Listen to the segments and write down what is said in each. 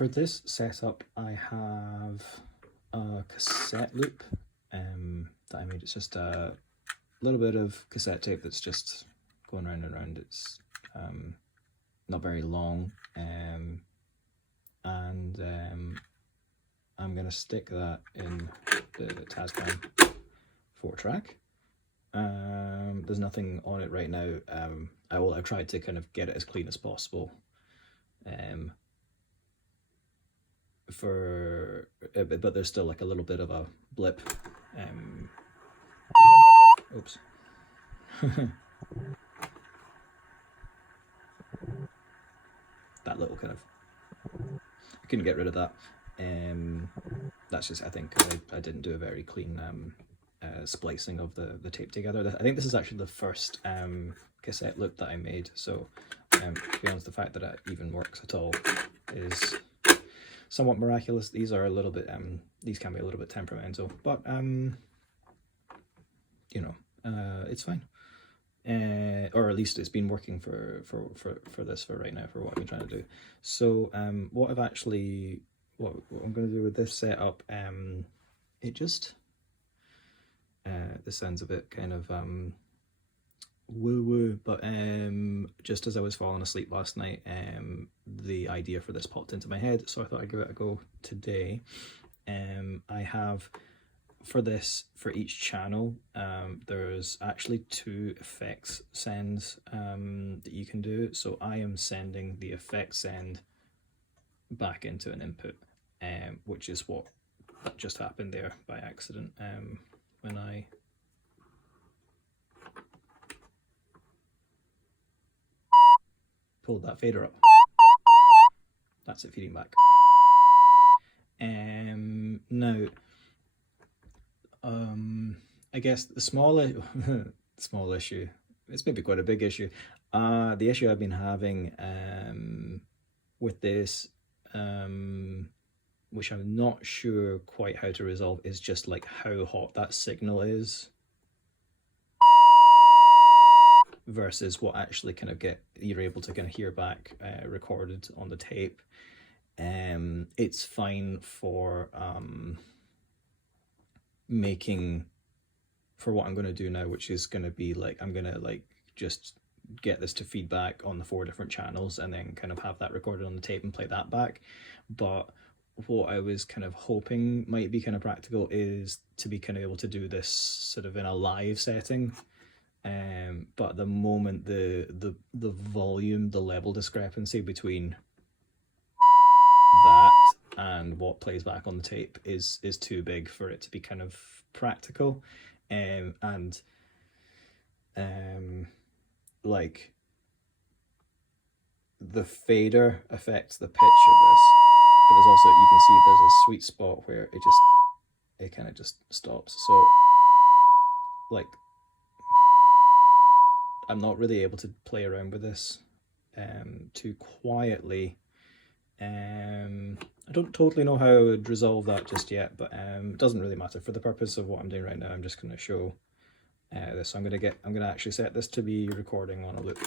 For this setup, I have a cassette loop that I made. It's just a little bit of cassette tape that's just going round and round. It's not very long, and I'm going to stick that in the Tascam 4-track. There's nothing on it right now. I've tried to kind of get it as clean as possible. But there's still like a little bit of a blip. Oops. That little kind of, I couldn't get rid of that. That's just, I think I didn't do a very clean splicing of the tape together. I think this is actually the first cassette loop that I made, so to be honest, the fact that it even works at all is somewhat miraculous. These are a little bit these can be a little bit temperamental, but you know, it's fine. Or at least it's been working for this for right now, for what I've been trying to do. So what I'm going to do with this setup, it just this sounds a bit kind of woo-woo, but just as I was falling asleep last night, the idea for this popped into my head, so I thought I'd give it a go today. I have, for each channel, there's actually 2 effects sends that you can do. So I am sending the effect send back into an input, which is what just happened there by accident when I pulled that fader up. That's it feeding back. Now, I guess the small issue, it's maybe quite a big issue. The issue I've been having with this, which I'm not sure quite how to resolve, is just like how hot that signal is versus what actually kind of you're able to kind of hear back recorded on the tape. It's fine for making, for what I'm going to do now, which is going to be like, I'm going to like just get this to feedback on the 4 different channels and then kind of have that recorded on the tape and play that back. But what I was kind of hoping might be kind of practical is to be kind of able to do this sort of in a live setting. But at the moment, the volume, the level discrepancy between that and what plays back on the tape is too big for it to be kind of practical. Like the fader affects the pitch of this, but there's also, you can see there's a sweet spot where it kind of just stops. So like, I'm not really able to play around with this too quietly. I don't totally know how I would resolve that just yet, but it doesn't really matter. For the purpose of what I'm doing right now, I'm just going to show this. So I'm going to actually set this to be recording on a loop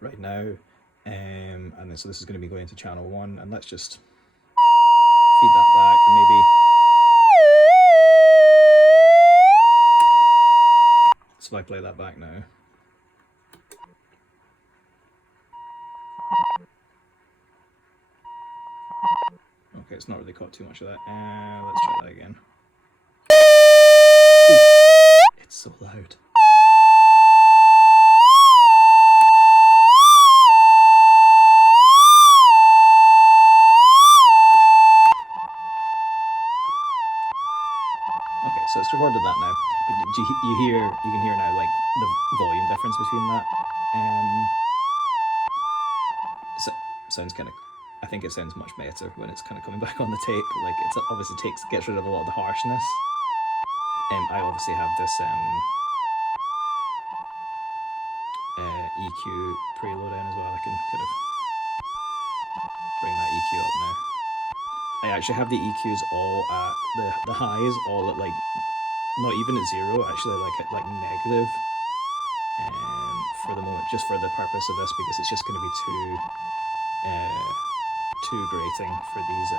right now, and then so this is going to be going into channel 1, and let's just feed that back, and maybe so if I play that back now. Okay, it's not really caught too much of that. Let's try that again. Ooh, it's so loud. Okay, so it's recorded that now. But you can hear now like the volume difference between that. So sounds kind of, I think it sounds much better when it's kind of coming back on the tape. Like, it's obviously gets rid of a lot of the harshness. I obviously have this EQ preload in as well. I can kind of bring that EQ up now. I actually have the EQs all at the highs all at like, not even at 0, actually like at like negative for the moment, just for the purpose of this, because it's just going to be too grating for these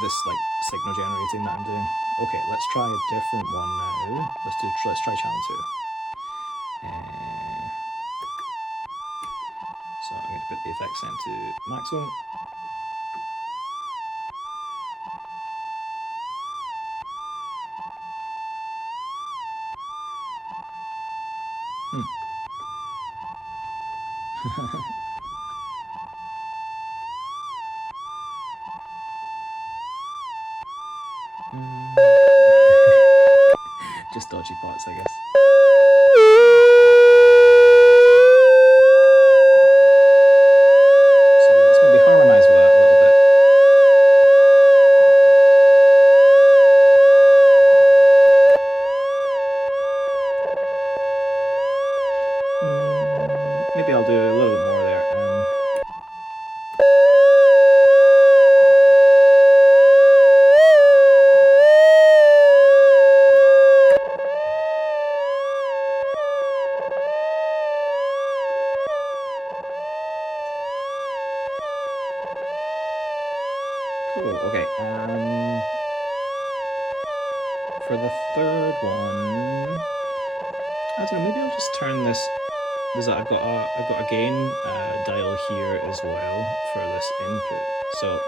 this like signal generating that I'm doing. Okay, let's try a different one now. Let's try channel 2. So I'm going to put the effects send to maximum. Just dodgy parts, I guess. So let's maybe harmonize with that a little bit. Maybe I'll do a little bit more there. Cool, okay. For the third one, I don't know, maybe I'll just turn this. I've got a gain dial here as well for this input, so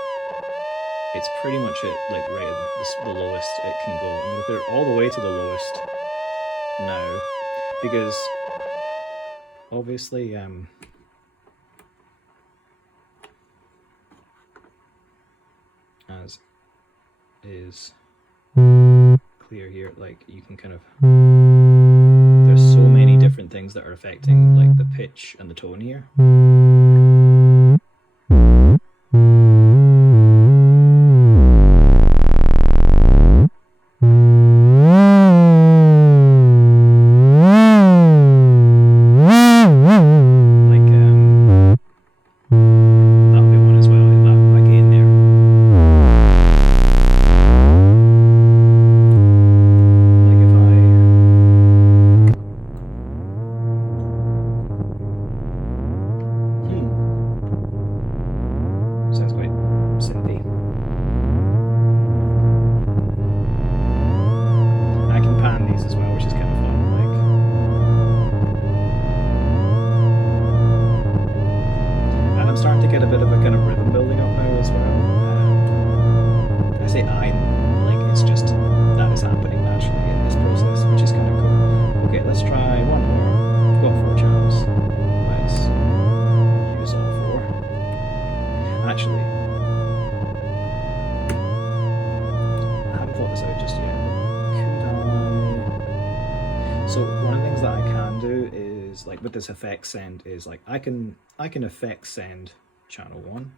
it's pretty much at like right at the lowest it can go. I'm going to put it all the way to the lowest now, because obviously as is clear here, like you can kind of, there's so many different things that are affecting like the pitch and the tone here. With this effect send is like I can effect send channel 1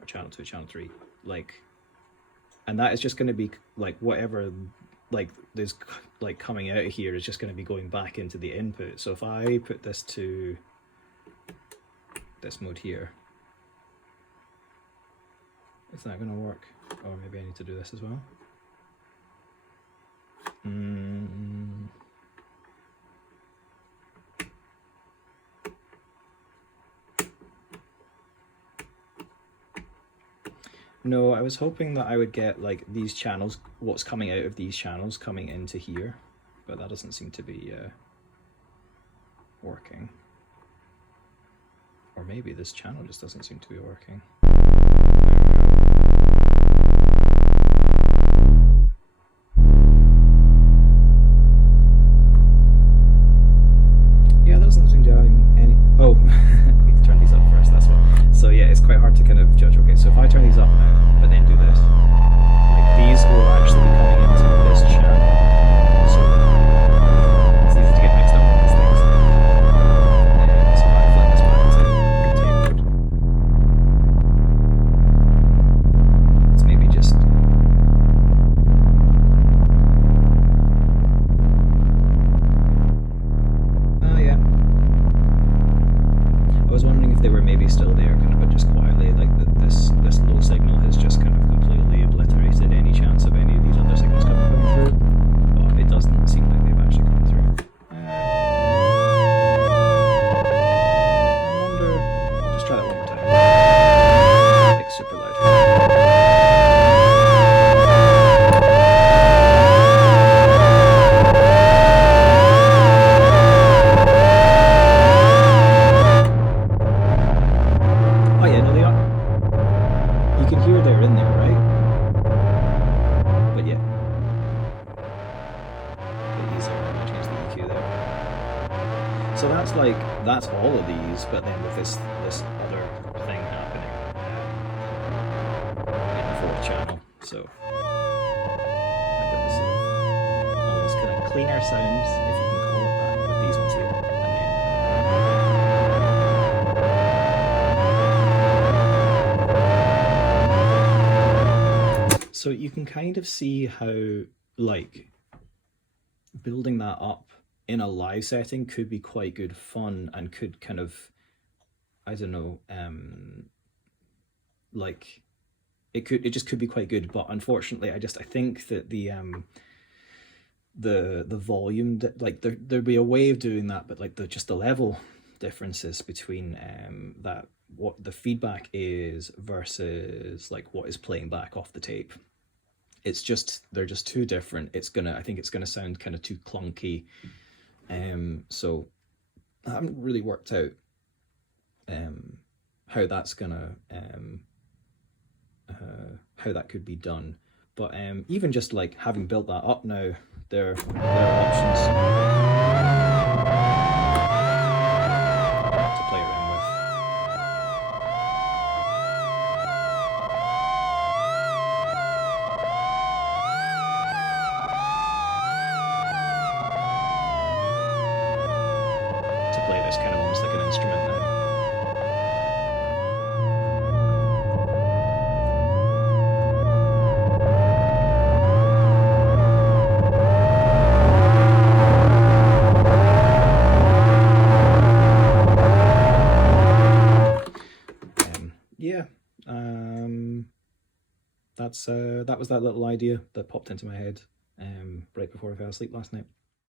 or channel 2, channel 3, like, and that is just going to be like whatever like there's like coming out of here is just going to be going back into the input. So if I put this to this mode here, is that going to work? Or maybe I need to do this as well. No, I was hoping that I would get like these channels, what's coming out of these channels coming into here, but that doesn't seem to be working. Or maybe this channel just doesn't seem to be working. Yeah, that doesn't seem to have any... Oh, I need to turn these up first, that's what. So yeah, it's quite hard to kind of judge. Okay, so if I turn these up now, but then do this, like these will actually be coming into this channel. So it's easy to get mixed up with these things. So if I flip this back to contain mode, it's maybe just... Oh yeah. I was wondering if they were maybe still there, kind of, but just quietly, like this low signal has just kind of completely obliterated any chance of any of these other signals coming through. But it doesn't seem like they've actually come through. I wonder. I'll just try So that's like, that's all of these, but then with this other thing happening in the fourth channel. So I've got this almost kind of cleaner sounds, if you can call it that, with these ones here. And then so you can kind of see how, like, building that up in a live setting could be quite good fun and could kind of, I don't know, like it just could be quite good. But unfortunately, I think that the volume, like there'd be a way of doing that, but like just the level differences between that, what the feedback is versus like what is playing back off the tape, it's just, they're just too different. I think it's gonna sound kind of too clunky. So I haven't really worked out how that's gonna how that could be done. But even just like having built that up now, there are options to play around with. To play this kind of almost like an instrument now. Yeah, that was that little idea that popped into my head right before I fell asleep last night.